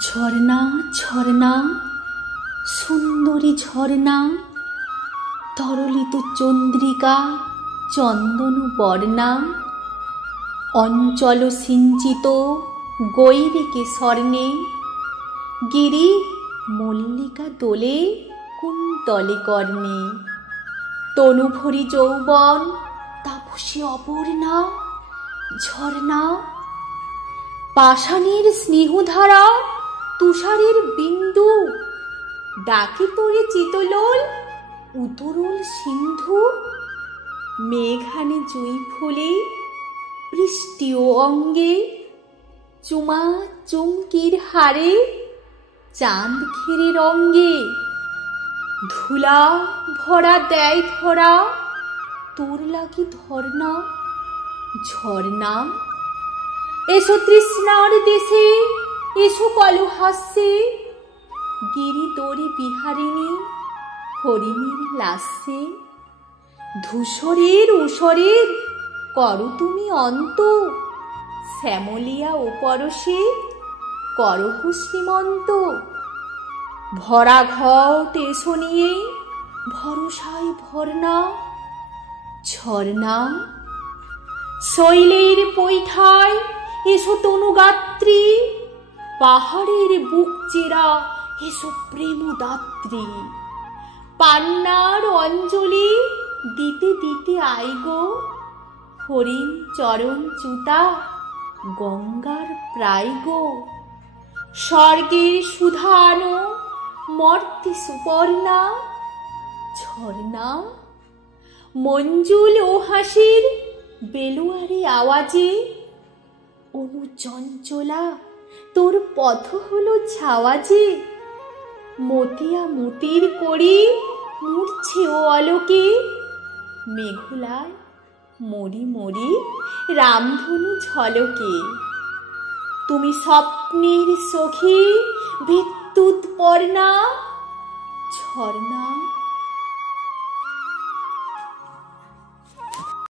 ঝর্ণা ঝর্ণা সুন্দরী ঝর্ণা, তরলিত চন্দ্রিকা চন্দন বর্ণা, অঞ্চল সিঞ্চিত গৈরিকে স্বর্ণে, গিরি মল্লিকা দোলে কুন্তলে কর্ণে। তনুভরি যৌবন তাপসী অপর্ণা ঝর্ণা, পাষাণের স্নেহধারা তুষারের বিন্দু, ডাকে তোরে চিতলোল উতরুল সিন্ধু। মেঘানে জুঁই ফুলে বৃষ্টি ও অঙ্গে, চুমা চুমকির হারে চাঁদ ঘিরে রঙ্গে। ধুলা ভরা দেয় ধরা তোর লাগি ধর্ণা ঝর্ণা। এসো তৃষ্ণার দেশে, এসো কলহাস্যে, গিরি তোরে বিহারিণী হরিণীর লাস্যে। ধূসরের ঊষরের করো তুমি অন্ত, শ্যামলিয়া ও পরশে করহু শ্রীমন্ত। ভরা ঘট এসো নিয়ে ভরসায় ভর্ণা ঝর্ণা। শৈলের পৈঠায় এসো তনুগাত্রী, পাহাড়ের বুক চেরা এসো প্রেমদাত্রী। পান্নার অঞ্জলি দিতে দিতে আইগো, হরিণ চরণ চূতা গঙ্গার প্রায় গো। স্বর্গের সুধা আনো মর্তে সুপর্ণা ঝর্ণা। মঞ্জুল ও হাসির বেলুয়ারি আওয়াজে, অনুচঞ্চলা তোর পথ হলো ছাওয়াজে। মতিয়া মতির করি মূর্ছে ও অলোকে, মেঘলায় মরি মরি রামধনু ঝলকে। তুমি স্বপ্নের সখী বিদ্যুৎ পর্ণা ঝর্ণা।